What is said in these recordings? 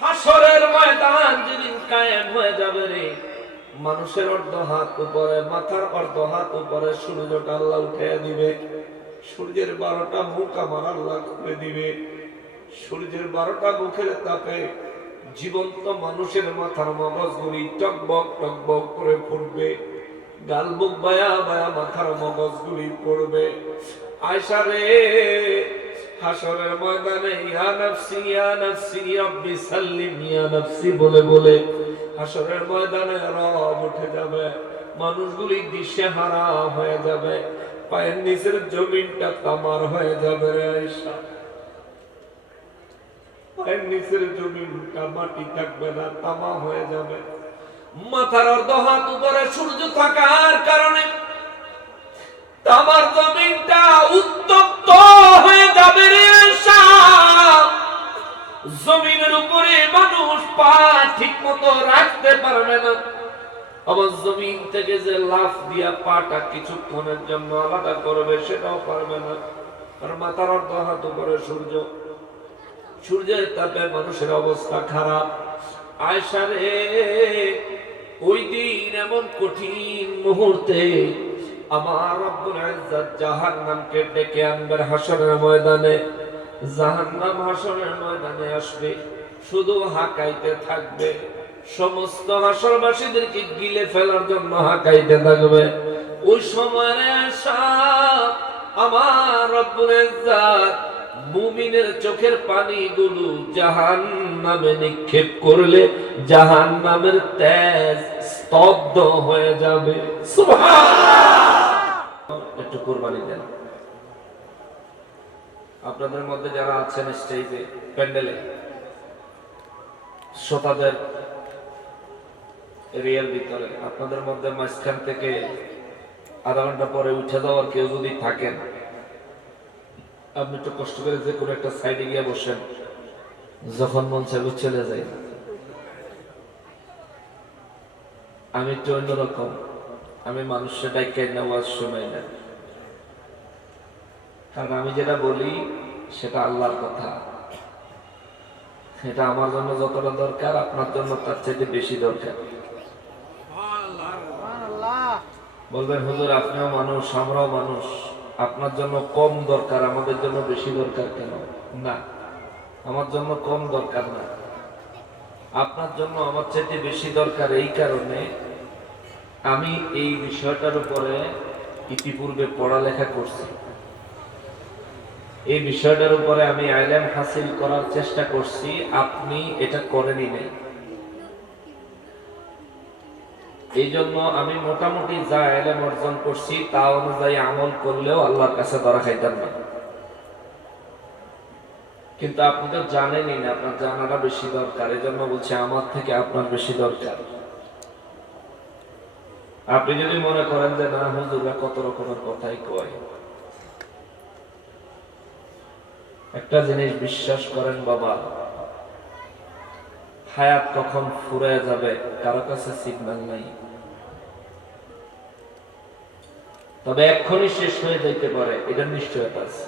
হাসরের ময়দান যেদিন কায়েম হয়ে যাবে রে, মানুষের অর্ধ হাত উপরে, মাথার অর্ধ হাত উপরে সূর্যটা আল্লাহ উঠে দিবে। সূর্যের বারোটা মুখ আমার আল্লাহ খুলে দিবে। সূর্যের বারোটা মুখের তাপে জীবন্ত মানুষের মাথার মগজগুলি টকবক টকবক করে ফুটবে। গাল বুক বায়া বায়া মাথার মগজগুলি পড়বে। আয়সা রে হাসরের ময়দানে ইয়া নাফসি ইয়া নাফসি, রব্বি সাল্লিম, ইয়া নাফসি বলে বলে হাসরের ময়দানে রব উঠে যাবে, মানুষগুলি দিশে হারা হয়ে যাবে, পায়ের নিচের জমিনটা তামার হয়ে যাবে রে পায়ের নিচের জমিনটা মাটি থাকবে না, তামা হয়ে যাবে। মাথার অর্ধ হাত উপরে সূর্য থাকার কারণে তামার জমিনটা উত্তপ্ত যে লাফ দিয়া পাটা কিছুক্ষণের জন্য আলাদা করবে সেটাও পারবে না। আর মাথার অর্ধ হাত উপরে সূর্য। সূর্যের তাপে মানুষের অবস্থা খারাপ। ওই দিন এমন কঠিন মুহূর্তে আমার ডেকে আনবেন ময়দানে। ময়দানে আসবে, শুধু হাঁকাইতে থাকবে। সমস্ত হাসরবাসীদেরকে গিলে ফেলার জন্য হাঁকাইতে থাকবে। ওই সময়ের আমার মুমিনের চোখের পানিগুলো জাহান নামে নিক্ষেপ করলে জাহান নামের তেজ স্তব্ধ হয়ে যাবে। একটু কোরবানি দেন। আপনাদের মধ্যে যারা আছেন স্টেজে প্যান্ডেলে, শ্রোতাদের এরিয়ার ভিতরে। আপনাদের মধ্যে মাঝখান থেকে আধা ঘণ্টা পরে উঠে যাওয়ার কেউ যদি থাকেন, আপনি একটু কষ্ট করে যে কোনো একটা সাইডে গিয়ে বসেন। যখন মন চাইবে চলে যাই। আমি একটু অন্যরকম। আমি মানুষের ডাইকে নেওয়াজ শোনাই না। কারণ আমি যেটা বলি, সেটা আল্লাহর কথা। এটা আমার জন্য যতটা দরকার, আপনার জন্য তার চাইতে বেশি দরকার। বলবেন, হুজুর, আপনিও মানুষ, আমরাও মানুষ। আপনার জন্য কম দরকার, আমাদের জন্য বেশি দরকার কেন? না, আমার জন্য কম দরকার না। আপনার জন্য আমার চাইতে বেশি দরকার এই কারণে আমি এই বিষয়টার উপরে ইতিপূর্বে পড়ালেখা করছি। এই বিষয়টার উপরে আমি আইলেম হাসিল করার চেষ্টা করছি, আপনি এটা করেনি নাই। এই জন্য আমি মোটামুটি যা এলেম অর্জন করছি, তা অনুযায়ী আমল করলেও আল্লাহর কাছে ধরা খাইতাম না। কিন্তু আপনি তো জানেনই না, আপনার জানাটা বেশি দরকার। এই জন্য বলছি, আমার থেকে আপনার বেশি দরকার। আপনি যদি মনে করেন যে, না, হুজুরা কত রকমের কথাই কয়। একটা জিনিস বিশ্বাস করেন বাবা, হায়াত কখন ফুরে যাবে, কারও কাছে সিগন্যাল নাই। তবে এক্ষুনি শেষ হয়ে যাইতে পারে এটার নিশ্চয়তা আছে।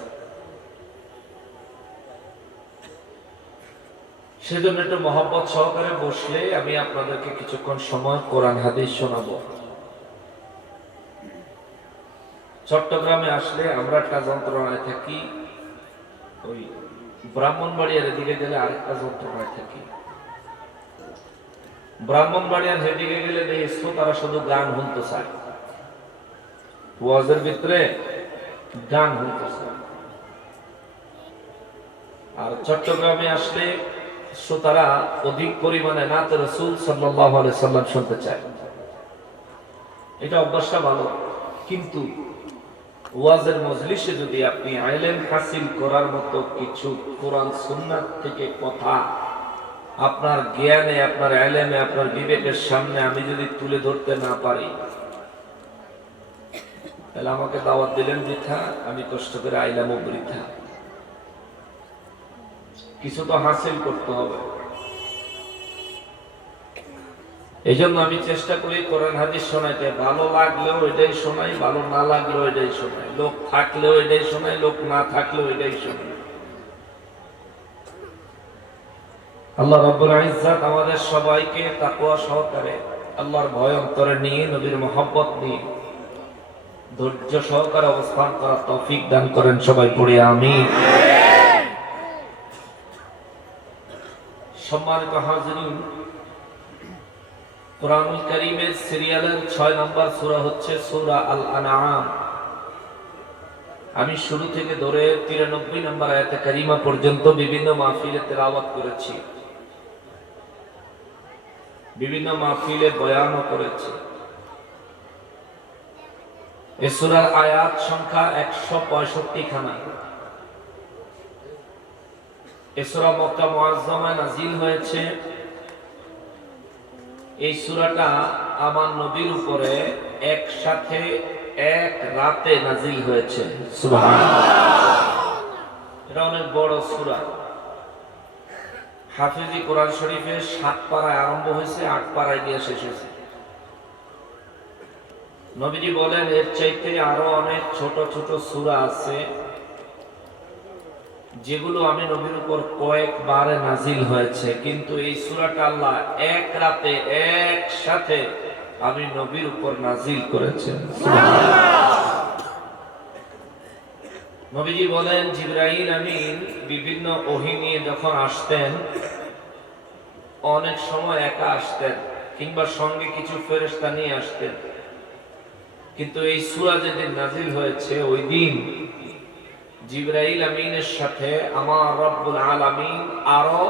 সেজন্য একটু মহব্বত সহকারে বসলে আমি আপনাদেরকে কিছুক্ষণ সময় কোরআন হাদিস শোনাবো। চট্টগ্রামে আসলে আমরা একটা যন্ত্রণায় থাকি, ওই ব্রাহ্মণবাড়িয়ার এদিকে গেলে আরেকটা যন্ত্রণায় থাকি। ব্রাহ্মণবাড়িয়ার হেদিকে গেলে তারা শুধু গান শুনতে চায়। ওয়াজের ভিতরে গান চায় আর চট্টগ্রামে আসলে শ্রোতারা অধিক পরিমাণে নাতে রসুল সাল্লাহ সাল্লাম শুনতে চায়। এটা অভ্যাসটা ভালো, কিন্তু ওয়াজের মজলিসে যদি আপনি আইলেম হাসিল করার মতো কিছু কোরআন সুন্নাত থেকে কথা, আপনার জ্ঞানে, আপনার আইলেমে, আপনার বিবেকের সামনে আমি যদি তুলে ধরতে না পারি তাহলে আমাকে দাওয়াত দিলেন বৃথা, আমি কষ্ট করে আইলামও বৃথা। কিছু তো হাসিল করতে হবে। এই জন্য আমি চেষ্টা করি কোরআন হাদিস শোনাইতে, ভালো লাগলেও এটাই শোনাই, ভালো না লাগলেও এটাই শোনাই। লোক থাকলেও এটাই শোনাই, লোক না থাকলেও এটাই শোনাই। আল্লাহ রাব্বুল ইজ্জাত আমাদের সবাইকে তাকুয়া সহকারে, আল্লাহর ভয় অন্তরে নিয়ে, নবীর মহব্বত নিয়ে। ধৈর্য সহকারে অবস্থান করার তৌফিক দান করেন সবাই পড়ে আমি সম্মানিত হাজিরিন, কোরআনুল করিমের সিরিয়ালের ছয় নম্বর সূরা হচ্ছে সূরা আল আনআম আমি শুরু থেকে ধরে তিরানব্বই নম্বর আয়াতে কারিমা পর্যন্ত বিভিন্ন মাহফিলে তেলাওয়াত করেছি। বিভিন্ন মাহফিলে বয়ানও করেছি। এ সূরার আয়াত সংখ্যা একশো পঁয়ষট্টি খানা। এ সূরা মক্কা মুআজ্জামায় নাজিল হয়েছে। এই সূরাটা আমার নবীর উপরে একসাথে এক রাতে নাজিল হয়েছে। এটা অনেক বড় সুরা। হাফিজি কোরআন শরীফের সাত পাড়ায় আরম্ভ হয়েছে, আট পাড়ায় গিয়ে শেষ হয়েছে। নবীজি বলেন, এর চাইতে আরও অনেক ছোট ছোট সূরা আছে, যেগুলো আমি নবীর উপর কয়েকবারে নাজিল হয়েছে। কিন্তু এই সূরাটা আল্লাহ এক রাতে একসাথে আমি নবীর উপর নাজিল করেছেন। নবীজি বলেন জিব্রাহিম আমিন বিভিন্ন ওহি নিয়ে যখন আসতেন, অনেক সময় একা আসতেন, কিংবা সঙ্গে কিছু ফেরেশতা নিয়ে আসতেন কিন্তু এই সূরা যেদিন নাজিল হয়েছে, ওই দিন জিব্রাইল আমিনের সাথে আমার রব্বুল আলামিন আরও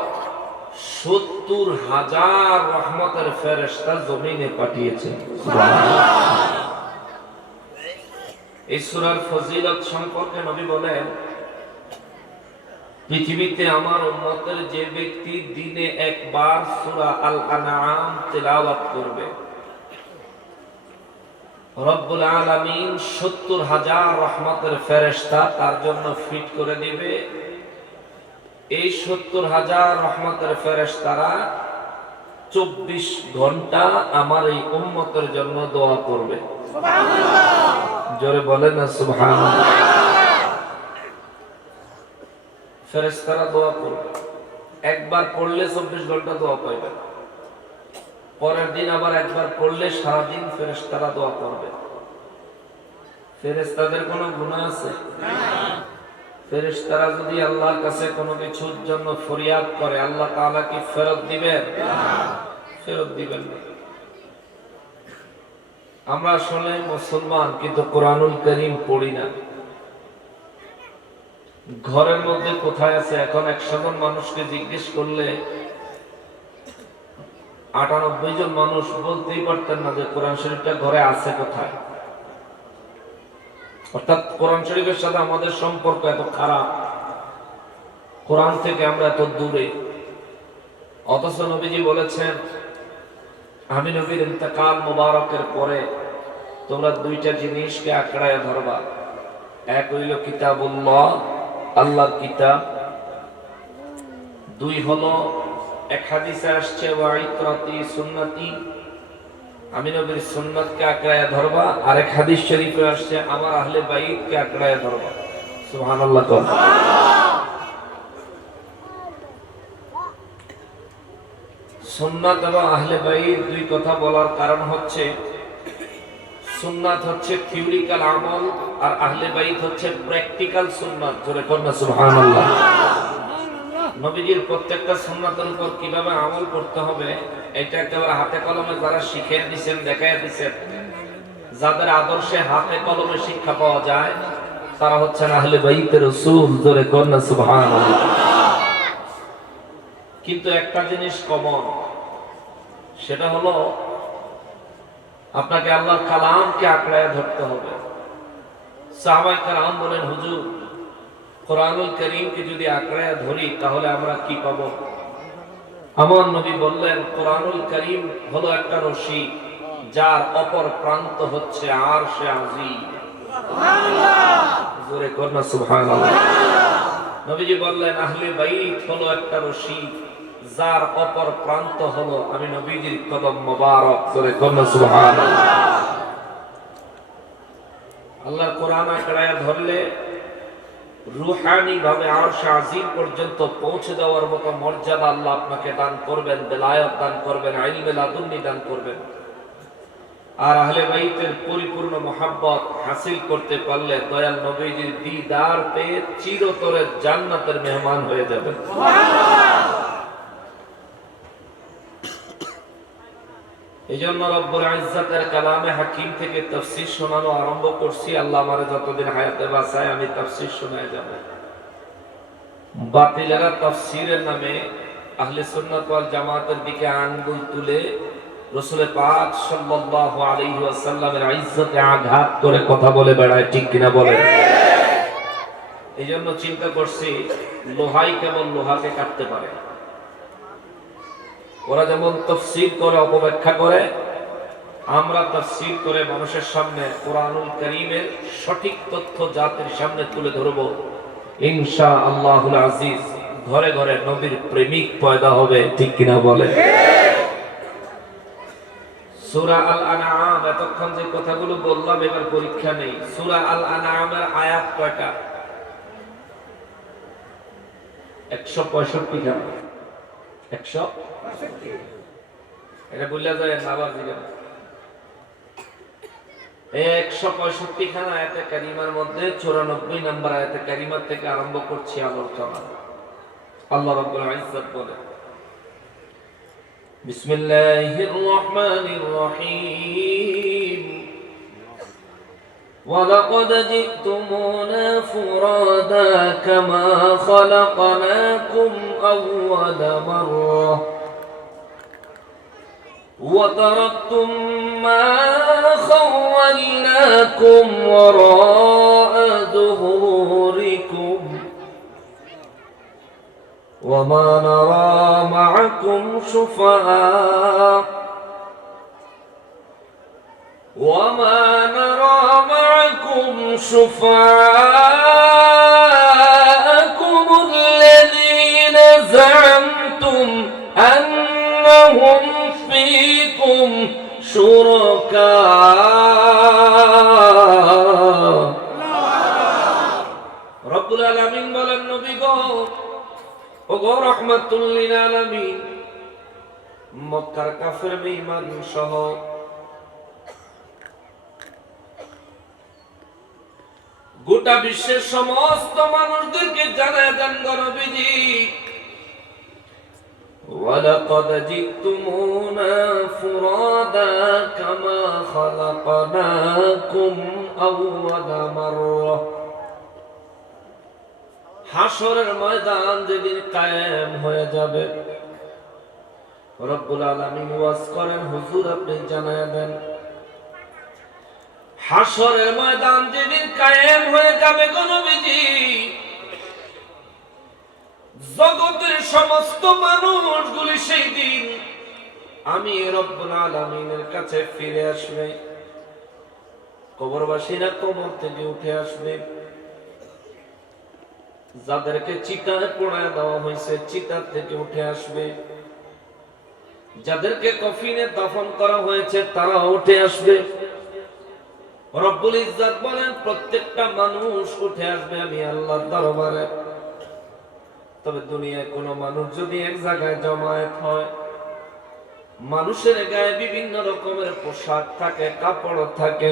সত্তর হাজার রহমতের ফেরেশতা জমিনে পাঠিয়েছেন। এই সূরার ফজিলত সম্পর্কে নবী বলেন, পৃথিবীতে আমার উম্মতের যে ব্যক্তি দিনে একবার সুরা আল আনআম তেলাওয়াত করবে রব্বুল আলামিন সত্তর হাজার রহমতের ফেরেশতা তার জন্য ফিট করে দিবে। এই সত্তর হাজার রহমতের ফেরেশতারা চব্বিশ ঘণ্টা আমার এই উম্মতের জন্য দোয়া করবে। জোরে বলেন না সুবহান ফেরেশতারা দোয়া করবে। একবার পড়লে চব্বিশ ঘণ্টা দোয়া পাইবে পরের দিন আবার একবার পড়লে সারাদিন ফেরেশতারা দোয়া করবে। ফেরেশতাদের কোনো গুনাহ আছে? ফেরেশতারা যদি আল্লাহর কাছে কোনো কিছুর জন্য ফরিয়াদ করে, আল্লাহ কি ফেরত দিবেন? ফেরত দিবেন না। আমরা আসলে মুসলমান, কিন্তু কোরআনুল করিম পড়ি না। ঘরের মধ্যে কোথায় আছে? এখন একশো জন মানুষকে জিজ্ঞেস করলে আটানব্বই জন মানুষ বলতেই পারতেন না যে কোরআন শরীফটা ঘরে আছে কোথায়। অর্থাৎ কোরআন শরীফের সাথে আমাদের সম্পর্ক এত খারাপ। কোরআন থেকে আমরা এত দূরে। অথচ নবীজি বলেছেন, আমি নবীর ইন্তেকাল মোবারকের পরে তোমরা দুইটা জিনিসকে আঁকড়ায় ধরবা। এক হইল কিতাবুল্লাহ আল্লাহ কিতাব। দুই হলো এক হাদিসে আসছে সুন্নতি। আমি নবীর সুন্নতকে আঁকড়ায় ধরবা, আরেক হাদিস শরীফে আসছে, আমার আহলে বাইতকে আঁকড়ায় ধরবা। সুন্নাত এবং আহলে দুই কথা বলার কারণ হচ্ছে, সুন্নাত হচ্ছে থিওরিক্যাল আমল আর আহলে বাইত হচ্ছে প্র্যাকটিক্যাল সুন্নাত। ধরে কন্যা সুবহানাল্লাহ। নবীজির প্রত্যেকটা সুন্নাতের উপর কীভাবে আমল করতে হবে, এটা একেবারে হাতে কলমে যারা শিখে দিচ্ছেন দেখাই দিচ্ছেন যাদের আদর্শে হাতে কলমে শিক্ষা পাওয়া যায়, তারা হচ্ছেন আহলে বাইতের রসুল কন্যা কিন্তু একটা জিনিস কমন, সেটা হলো আপনাকে আল্লাহর কালামকে আঁকড়ায় ধরতে হবে। সাহাবাই কালাম বলেন, হুজুর কোরআনুল করিমকে যদি আঁকড়ায় ধরি, তাহলে আমরা কি পাবো? আমার নবী বললেন, কোরআনুল করিম হলো একটা রশি, যার অপর প্রান্ত হচ্ছে আর সে আজি জোরে নবীজি বললেন, আহলে বাইত হলো একটা রশি, যার অপর প্রান্ত হলো আমি নবীজির কদম মোবারক। করে কন্যা সুবহানাল্লাহ। আল্লাহর কোরআন আঁকড়ায় ধরলে রুহানি ভাবে আজিম পর্যন্ত পৌঁছে দেওয়ার মতো মর্যাদা আল্লাহ আপনাকে দান করবেন, বেলায়ত দান করবেন, আইলমে লাদুন্নি দান করবেন। আর আহলে বাইতের পরিপূর্ণ মোহাব্বত হাসিল করতে পারলে দয়াল নবীজির দিদার পেয়ে চিরতরে জান্নাতের মেহমান হয়ে যাবেন। এই জন্য রব্বুল কালামে হাকিম থেকে তাফসীর শোনানো আরম্ভ করছি। আল্লাহ আমারে যতদিন হায়াতে বাঁচায় আমি তাফসীর শোনায় যাব। বাতিলেরা তাফসীরের নামে আহলে সুন্নাত ওয়াল জামাতের দিকে আঙ্গুল তুলে রসুল পাক সাল্লাল্লাহু আলাইহি ওয়াসাল্লামের ইজ্জতে আঘাত করে কথা বলে বেড়ায় ঠিক কিনা বলে এই জন্য চিন্তা করছি লোহাই কেবল লোহাকে কাটতে পারে। ওরা যেমন তফসিল করে, অপব্যাখ্যা করে, আমরা তফসিল করে মানুষের সামনে কোরআনুল করিমের সঠিক তথ্য জাতির সামনে তুলে ধরব। ইনশা আল্লাহুল আজিজ, ঘরে ঘরে নবীর প্রেমিক পয়দা হবে, ঠিক কিনা বলে? সূরা আল আনআম এতক্ষণ যে কথাগুলো বললাম, এবার পরীক্ষা নেই। সূরা আল আনআমের আয়াত কয়টা? 165 খানা একশো? এটা বললে যায় বাবার জীবন একশো পঁয়ষট্টি খানা আয়াতে কারিমার মধ্যে চুরানব্বই নম্বর আয়াতে কারিমার থেকে আরম্ভ করছি আলোচনা আল্লাহ রব্বুল ইজ্জত বলে, বিসমিল্লাহির রহমানির রহিম। ولقد جئتمونا فرادا كما خلقناكم أول مرة وتركتم ما خولناكم وراء ظهوركم وما نرى معكم شفعاء وما نرى معكم شفعاءكم الذين زعمتم أنهم فيكم شركاء رب العالمين বলেন নবী গো ও গো রহমাতুল লিল আলামিন মক্কার কাফের বেঈমান সহ গোটা বিশ্বের সমস্ত মানুষদেরকে জানায় দেন গো নবীজি ولقد جئتمونا فرادا كما خلقناكم أول مرة হাসরের ময়দান যেদিন কায়েম হয়ে যাবে রব্বুল আলামিন ওয়াজ করেন হুজুর আপনি জানায় দেন হাসরের ময়দান যেদিন কায়েম হয়ে যাবে গো নবীজি, জগতের সমস্ত মানুষগুলি সেই দিন আমি রব্বুল আলামিনের কাছে ফিরে আসবে। কবরবাসীরা কবর থেকে উঠে আসবে। যাদেরকে চিতায় পড়ায় দেওয়া হয়েছে, চিতার থেকে উঠে আসবে। যাদেরকে কফিনে দাফন করা হয়েছে তারা উঠে আসবে। রব্বুল ইজ্জাত বলেন, প্রত্যেকটা মানুষ উঠে আসবে আমি আল্লাহর দরবারে। তবে দুনিয়ায় কোন মানুষ যদি এক জায়গায় জমায়েত হয়, মানুষের গায়ে বিভিন্ন রকমের পোশাক থাকে, কাপড় থাকে।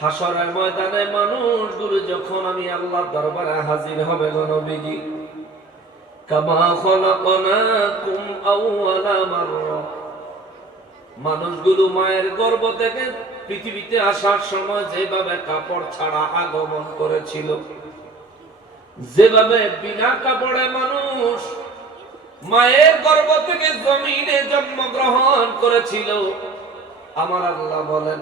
হাসরের ময়দানে মানুষগুলো যখন আমি আল্লাহর দরবারে হাজির হবে নবীজি, কামা খলাকনাকুম আউওয়ালা মাররা। মানুষগুলো মায়ের গর্ভ থেকে পৃথিবীতে আসার সময় যেভাবে কাপড় ছাড়া আগমন করেছিল, যেভাবে বিনা কাপড়ে মানুষ মায়ের গর্ভ থেকে জমিনে জন্মগ্রহণ করেছিল, আমার আল্লাহ বলেন,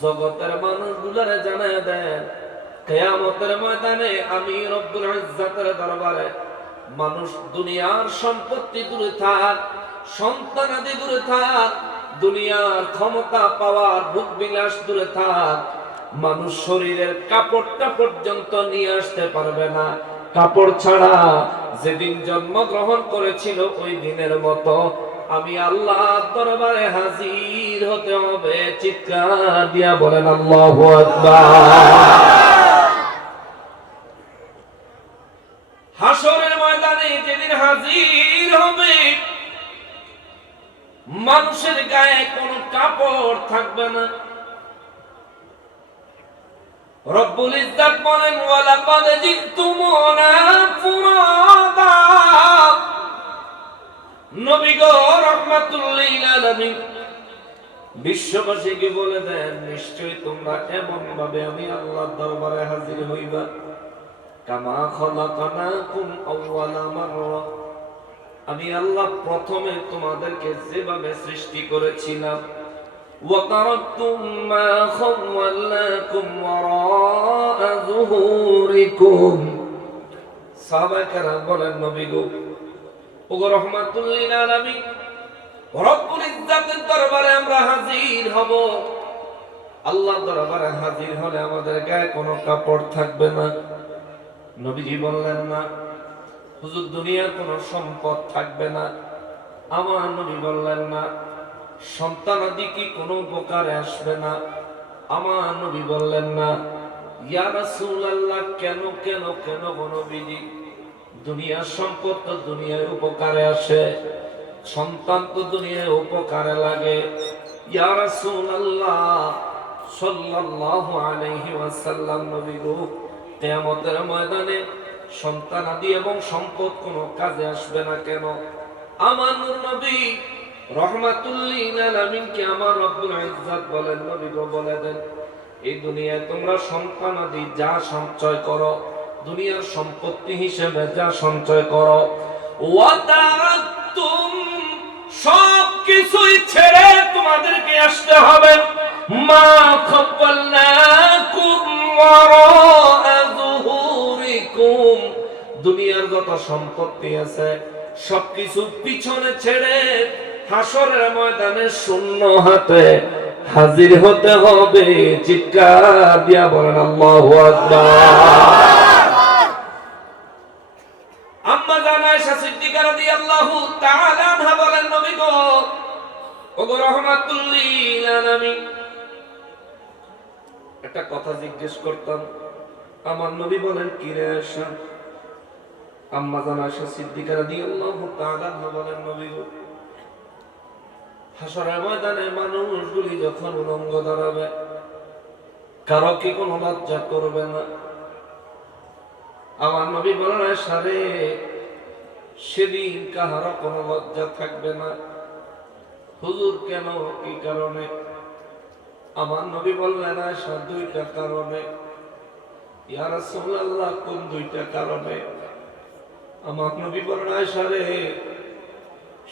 জগতের মানুষগুলারে জানায় দেন, কেয়ামতের ময়দানে আমি রব্বুল ইজ্জাতের দরবারে মানুষ দুনিয়ার সম্পত্তি দূরে থাক, সন্তানাদি দূরে থাক দুনিয়ার ক্ষমতা পাওয়ার ভোগ বিলাস দূরে থাক। মানুষ শরীরের কাপড়টা পর্যন্ত নিয়ে আসতে পারবে না। কাপড় ছাড়া যেদিন জন্মগ্রহণ করেছিল, ওই দিনের মতো আমি আল্লাহ দরবারে হাজির হতে হবে। চিৎকার দিয়া বলেন, আল্লাহু আকবার। কাপড় থাকবে না। রব্বুল ইজ্জাত বলেন, ওয়ালাকাদ জিতুমুনা ফুরাদা। নবী গো রাহমাতুল লিল আলামিন, বিশ্ববাসীকে বলে দেন নিশ্চয়ই তোমরা এমন ভাবে আমি আল্লাহর দরবারে হাজির হইবা। কামা খলাকানাকুম আউওয়ালা মাররা। আমি আল্লাহ প্রথমে তোমাদেরকে যেভাবে সৃষ্টি করেছিলাম وتركتم ما خولناكم وراء ظهوركم সাহাবায়ে বলেন নবী গো ওগো রহমাতুল লিল আলামিন রব্বুল ইজ্জাতের দরবারে আমরা হাজির হব আল্লাহ দরবারে হাজির হলে আমাদের গায়ে কোনো কাপড় থাকবে না নবীজি বললেন না হুজুর দুনিয়ার কোনো সম্পদ থাকবে না আমার নবী বললেন না সন্তানাদি কি কোনো উপকারে আসবে না? আমার নবী বললেন, না। ইয়া রাসূলুল্লাহ, কেন কেন কেন নবীজি? দুনিয়ার সম্পদ তো দুনিয়ায় উপকারে আসে, সন্তান তো দুনিয়ায় উপকারে লাগে। ইয়া রাসূলুল্লাহ, সাল্লাল্লাহু আলাইহি ওয়াসাল্লাম নবী গো, কিয়ামতের ময়দানে সন্তান আদি এবং সম্পদ কোনো কাজে আসবে না কেন? আমার নবী রহমাতুল্লিল আলামিনকে বলেন বলে দেন, এই দুনিয়ায় তোমরা যা সঞ্চয় করো, দুনিয়ার সম্পত্তি হিসেবে যা সঞ্চয় করো ছেড়ে তোমাদেরকে আসতে হবে। দুনিয়ার যত সম্পত্তি আছে, সবকিছু পিছনে ছেড়ে হাসরের ময়দানে শূন্য হাতে হাজির হতে হবে। চিৎকার দিয়া বলেন, আল্লাহু আকবার। আম্মা আয়েশা সিদ্দিকা রাদিয়াল্লাহু তাআলা আনহা বলেন, নবী গো লিল আলামিন। একটা কথা জিজ্ঞেস করতাম, আমার নবী বলেন, কি রে আয়েশা? আম্মা জানা আয়েশা সিদ্দিকা রাদিয়াল্লাহু তাআলা আনহা বলেন, নবী গো হাসরের ময়দানে মানুষগুলি যখন উলঙ্গ দাঁড়াবে, কারও কি কোনো লজ্জা করবে না? আমার নবী বলেন সারে, সেদিন কাহারও কোনো লজ্জা থাকবে না। হুজুর কেন, কি কারণে? আমার নবী বললেন আয়সা দুইটা কারণে। ইয়া রাসূলুল্লাহ, কোন দুইটা কারণে? আমার নবী বলেন আয়সা রে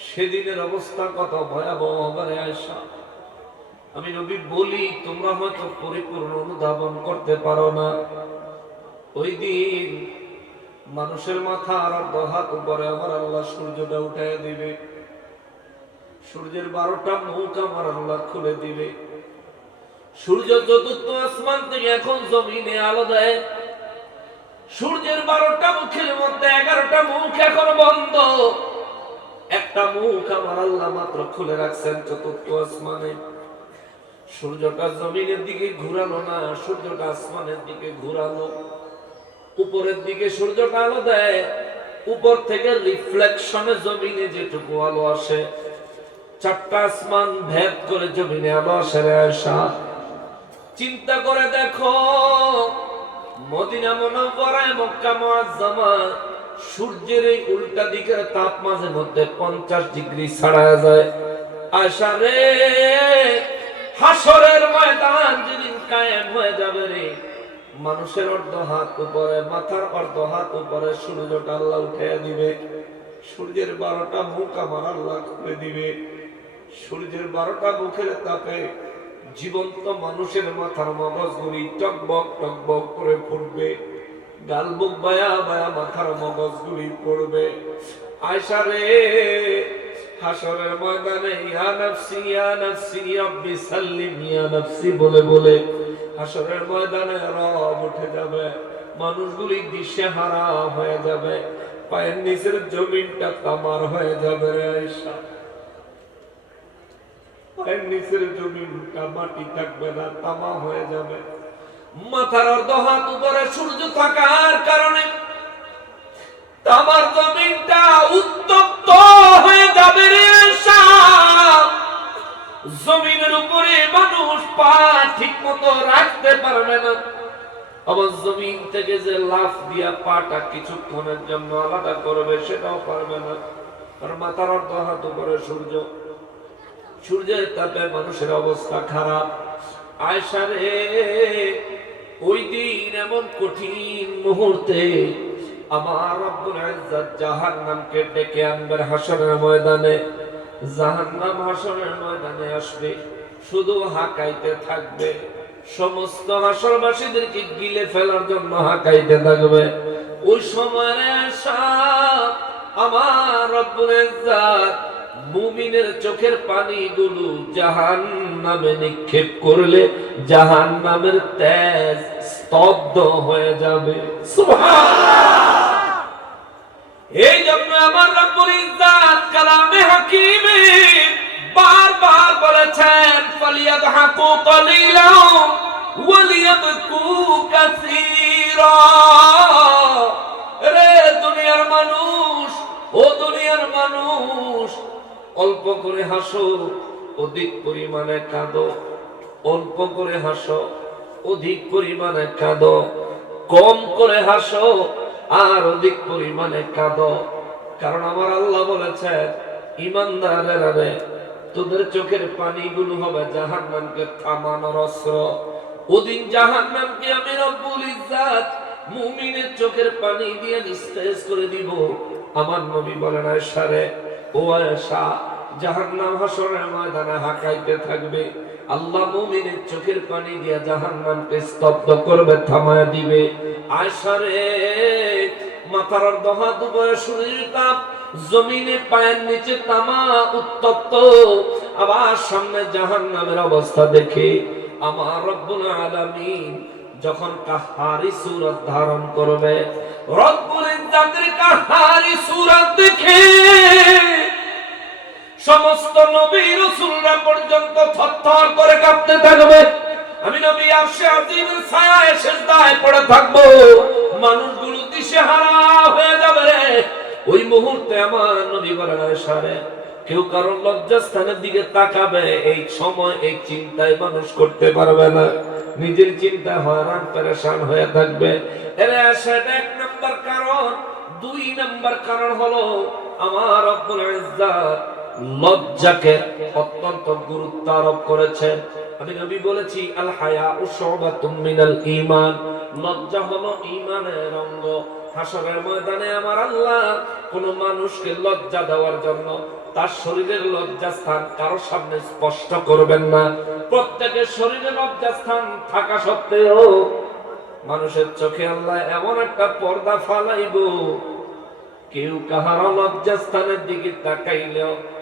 সেদিনের অবস্থা কত ভয়াবহ হবে আয়সা আমি নবী বলি, তোমরা হয়তো পরিপূর্ণ অনুধাবন করতে পারো না। ওই দিন মানুষের মাথা আর হাত উপরে আমার আল্লাহ সূর্যটা উঠাই দিবে। সূর্যের বারোটা মুখ আমার আল্লাহ খুলে দিবে। সূর্য চতুর্থ আসমান থেকে এখন জমিনে আলো দেয়। সূর্যের বারোটা মুখের মধ্যে এগারোটা মুখ এখন বন্ধ। একটা মুখ আমার আল্লাহ মাত্র খুলে রাখছেন, চতুর্থ আসমানে। সূর্যটা জমিনের দিকে ঘুরালো না, সূর্যটা আসমানের দিকে ঘুরালো। উপরের দিকে সূর্যটা আলো দেয়, উপর থেকে রিফ্লেকশনে জমিনে যেটুকু আলো আসে, চারটা আসমান ভেদ করে জমিনে আলো আসে রে আয়সা চিন্তা করে দেখো, মদিনা মুনাওয়ারায় মক্কা মুআজ্জামা সূর্যের এই উল্টা দিকের তাপ মাঝে মধ্যে পঞ্চাশ ডিগ্রি ছাড়া যায়। আশা রে হাসরের ময়দান যেদিন কায়েম হয়ে যাবে রে। মানুষের অর্ধ হাত উপরে, মাথার অর্ধ হাত উপরে সূর্যটা আল্লাহ উঠে দিবে। সূর্যের বারোটা মুখ আমার আল্লাহ খুলে দিবে। সূর্যের বারোটা মুখের তাপে জীবন্ত মানুষের মাথার মগজগুলি টকবক টকবক করে ফুটবে। গাল বুক বায়া বায়া মাথার মগজগুলি পড়বে। আয়সা রে হাসরের ময়দানে, ইয়া নাফসি ইয়া নাফসি, রব্বি সাল্লিম, ইয়া নাফসি বলে বলে হাসরের ময়দানে রব উঠে যাবে। মানুষগুলি দিশে হারা হয়ে যাবে। পায়ের নিচের জমিনটা তামার হয়ে যাবে রে আয়সা। পায়ের নিচের জমিনটা মাটি থাকবে না, তামা হয়ে যাবে। মাথার অর্ধ হাত উপরে সূর্য থাকার কারণে তামার জমিনটা উত্তপ্ত হয়ে যাবে রে জমিনের উপরে মানুষ পা ঠিক মতো রাখতে পারবে না। আবার জমিন থেকে যে লাফ দিয়া পাটা কিছুক্ষণের জন্য আলাদা করবে, সেটাও পারবে না। আর মাথার অর্ধ হাত উপরে সূর্য। সূর্যের তাপে মানুষের অবস্থা খারাপ। আয়সারে ওই দিন এমন কঠিন মুহূর্তে আমার রব্বুল ইজ্জত জাহান্নামকে ডেকে আনবেন হাসরের ময়দানে। জাহান্নাম হাসরের ময়দানে আসবে, শুধু হাঁকাইতে থাকবে। সমস্ত হাসরবাসীদেরকে গিলে ফেলার জন্য হাঁকাইতে থাকবে। ওই সময় আমার রব্বুল ইজ্জত মুমিনের চোখের পানিগুলো জাহান নামে নিক্ষেপ করলে জাহান নামের তেজ স্তব্ধ হয়ে যাবে। এই জন্য আমার রব্বুল ইজ্জত কালামে হাকিমে বারবার বলেছেন কলিলা কাসীরা। রে দুনিয়ার মানুষ, ও দুনিয়ার মানুষ অল্প করে হাসো, অধিক পরিমাণে কাঁদো। অল্প করে হাসো, অধিক পরিমাণে কাঁদো। কম করে হাসো আর অধিক পরিমাণে কাঁদো। কারণ আমার আল্লাহ বলেছে ইমানদারের রে, তোদের চোখের পানিগুলো হবে জাহান্নামকে থামানোর অস্ত্র। ওদিন জাহান্নামকে আমি রব্বুল ইজ্জাত মুমিনের চোখের পানি দিয়ে নিস্তেজ করে দিব। আমার নবী বলেন, আয়েশা রে, ও আয়েশা জাহান্নাম হাসরের ময়দানে থাকবে। আল্লাহ মুমিনের চোখের পানি দিয়ে জাহান্নামকে স্তব্ধ করবে, থামায় দিবে। আয়েশা রে, মাথার দহা দুবয়ে শরীর তাপ, জমিনে পায়ের নিচে তামা উত্তপ্ত। আবার সামনে জাহান্নামের অবস্থা দেখে আমার রব্বুল আলামিন যখন কাহারি সুরত ধারণ করবে, রব্বুল ইজ্জাতের কাহারি সুরত দেখে সমস্ত নবী রাসূলরা পর্যন্ত থরথর করে কাঁপতে থাকবে। আমি নবী আরশে আজিমের ছায়ায় সেজদায় পড়ে থাকব। মানুষগুলো দিশেহারা হয়ে যাবে রে। ওই মুহূর্তে আমার নবী বলেন সারে, কেউ কারণ লজ্জাস্থানের দিকে তাকাবে, এই সময় এই চিন্তায় মানুষ করতে পারবে না। নিজের চিন্তা হয়রান, পেরেশান হয়ে থাকবে। এর সেটা এক নম্বর কারণ, দুই নম্বর কারণ হলো আমার রব্বুল ইজ্জাত। লজ্জাকে অত্যন্ত গুরুত্ব আরোপ করেছেন। আমি বলেছি আল হায়া ঈমান। লজ্জা হলো ঈমানের অঙ্গ। হাসরের ময়দানে আমার আল্লাহ কোন মানুষকে লজ্জা দেওয়ার জন্য তার শরীরের লজ্জা স্থান কারও সামনে স্পষ্ট করবেন না। প্রত্যেকের শরীরে লজ্জা স্থান থাকা সত্ত্বেও মানুষের চোখে আল্লাহ এমন একটা পর্দা ফালাইব, কেউ কাহার লজ্জা স্থানের দিকে তাকাইলেও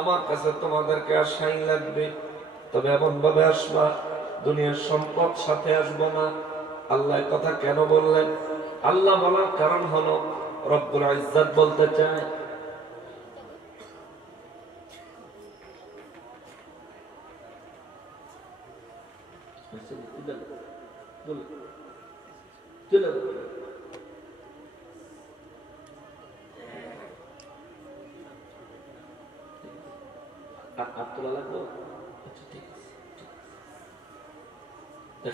আমার কাছে তোমাদেরকে আশাই লাগবে। তবে এমন ভাবে আসবা, দুনিয়ার সম্পদ সাথে আসব না। আল্লাহ কথা কেন বললেন? আল্লাহ বলার কারণ হলো, রব্বুল ইজ্জত বলতে চায়।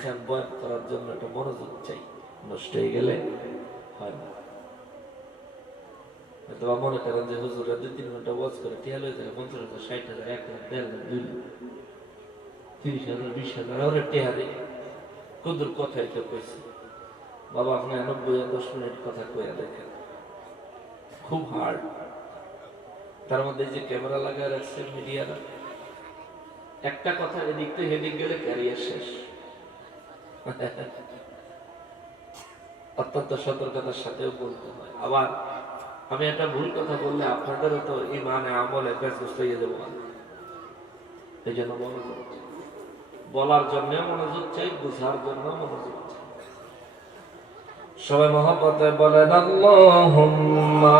দেখেন, বয়ান করার জন্য একটা মনোযোগ চাই। নষ্ট হয়ে গেলে হয় না। হয়তো মনে করেন যে হুজুরা দুই তিন ঘণ্টা ওয়াজ করে, টিয়াল হয়ে যায় পঞ্চাশ হাজার, ষাট হাজার, এক লাখ দেড় লাখ দুই লাখ, তিরিশ হাজার, বিশ হাজার ওরা টেহারে কুদুর কথাই তো কইছে। বাবা, আপনি নব্বই দশ মিনিট কথা কইয়া দেখেন। খুব হার্ড তার মধ্যে যে ক্যামেরা লাগায় রাখছে মিডিয়ারা, একটা কথা এদিক থেকে হেদিক গেলে ক্যারিয়ার শেষ। অত্যন্ত সতর্কতার সাথেও বলতে হয়। আবার আমি একটা ভুল কথা বললে আপনাদেরও তো ইমানে আমলে ব্যস্ত হয়ে দেবো এই জন্য মনোযোগ বলার জন্য মনোযোগ চাই, বুঝার জন্য মনোযোগ চাই। সবাই মহব্বতে বলেন, আল্লাহুম্মা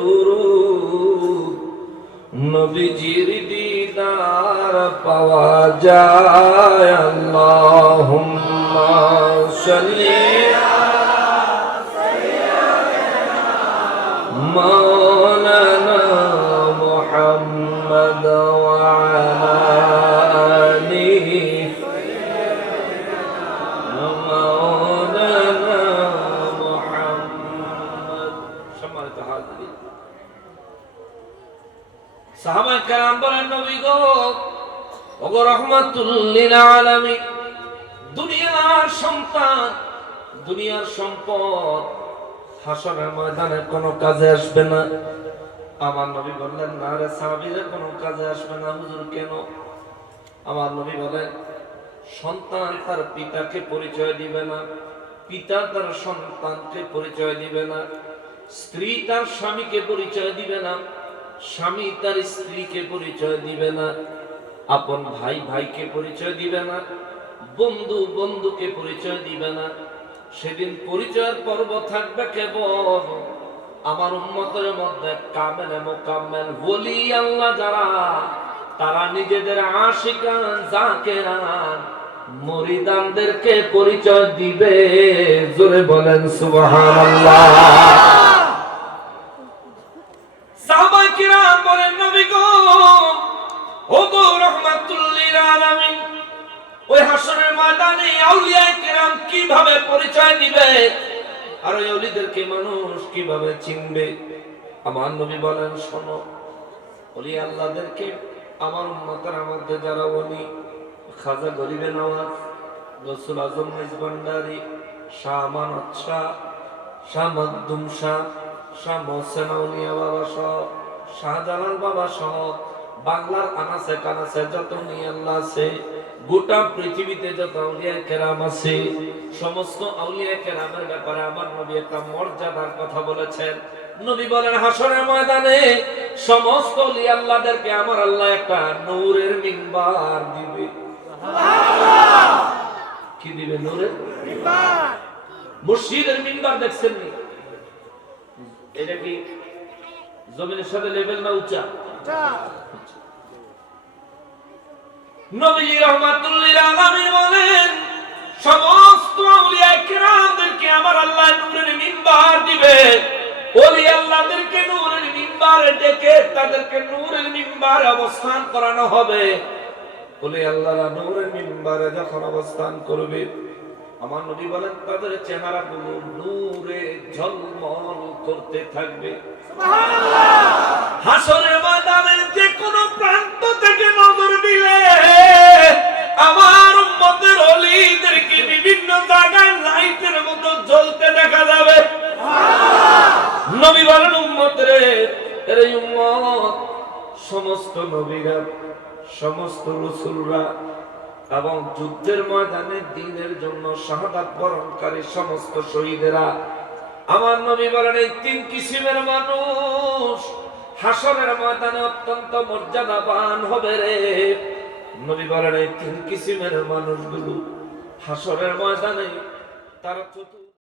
অনুরূপ নবীজির দিদার পাওয়া যায় আল্লাহুম্মা সাল্লি আলা সাইয়্যিদিনা দুনিয়ার সন্তান, দুনিয়ার সম্পদ ময়দানে কোনো কাজে আসবে না। আমার নবী না রে কোনো কাজে আসবে না। কেন? আমার নবী বলেন, সন্তান তার পিতাকে পরিচয় দিবে না, পিতা তার সন্তানকে পরিচয় দিবে না, স্ত্রী তার স্বামীকে পরিচয় দিবে না স্বামী তার স্ত্রীকে পরিচয় দিবে না, আপন ভাই ভাইকে পরিচয় দিবে না, বন্ধু বন্ধুকে পরিচয় দিবে না। সেদিন পরিচয়ের পর্ব থাকবে কেবল আমার উন্মতের মধ্যে কামেল মোকাম্মেল বলি আল্লাহ যারা, তারা নিজেদের আশিকান, জাকেরান, মরিদানদেরকে পরিচয় দিবে। জোরে বলেন সুবহানাল্লাহ। সাহাবাই কিরাম বলেন নবী গো। ওই হাসরের ময়দানে আউলিয়া কিরাম কীভাবে পরিচয় দিবে? আর ওই মানুষ কীভাবে চিনবে? আমার নবী বলেন, শোনো অলি আল্লাহদেরকে, আমার উম্মতের মধ্যে যারা খাজা গরিবে নওয়াজ, রসুল আজম মেজবান্ডারি শাহ আমানত শাহ শাহ মকদুম শাহ শাহ মোহসেন আউলিয়া বাবা সহ শাহজালাল বাবা সহ বাংলার আনাসে কানাসে যত নিয়ে আল্লাহ আছে গোটা পৃথিবীতে যত আউলিয়া কেরাম আছে সমস্ত আউলিয়া কেরামের ব্যাপারে আমার নবী একটা মর্যাদার কথা বলেছেন। নবী বলেন হাসরের ময়দানে সমস্ত আল্লাহদেরকে আমার আল্লাহ একটা নূরের মিম্বার দিবে। কি দিবে নূরের? মিম্বার। মসজিদের মিম্বার দেখছেন নি? এটা কি জমিনের সাথে লেভেল না উঁচা নবীজি রহমাতুল্লিল আলামিন বলেন সমস্ত আউলিয়া কিরামদেরকে আমার আল্লাহ নূরের মিম্বার দিবে। ওলি আল্লাহদেরকে নূরের মিম্বারে ডেকে তাদেরকে নূরের মিম্বারে অবস্থান করানো হবে। ওলি আল্লাহরা নূরের মিম্বারে যখন অবস্থান করবে আমার নবী বলেন তাদের চেহারা গুলো নূরে ঝলমল করতে থাকবে। হাসরের ময়দানের যে কোনো প্রান্ত থেকে নজর দিলে আমার উম্মতের অলিদেরকে বিভিন্ন জায়গায় লাইটের মতো জ্বলতে দেখা যাবে। নবী বলেন উম্মতের এর উম্মত সমস্ত নবীরা সমস্ত রসুলরা এবং যুদ্ধের ময়দানে দিনের জন্য শাহাদাত বরণকারী সমস্ত শহীদেরা। আমার নবী বলেন, এই তিন কিসিমের মানুষ হাসরের ময়দানে অত্যন্ত মর্যাদাবান হবে রে। নবী বলেন, এই তিন কিসিমের মানুষগুলো হাসরের ময়দানে তারা চতুর্থ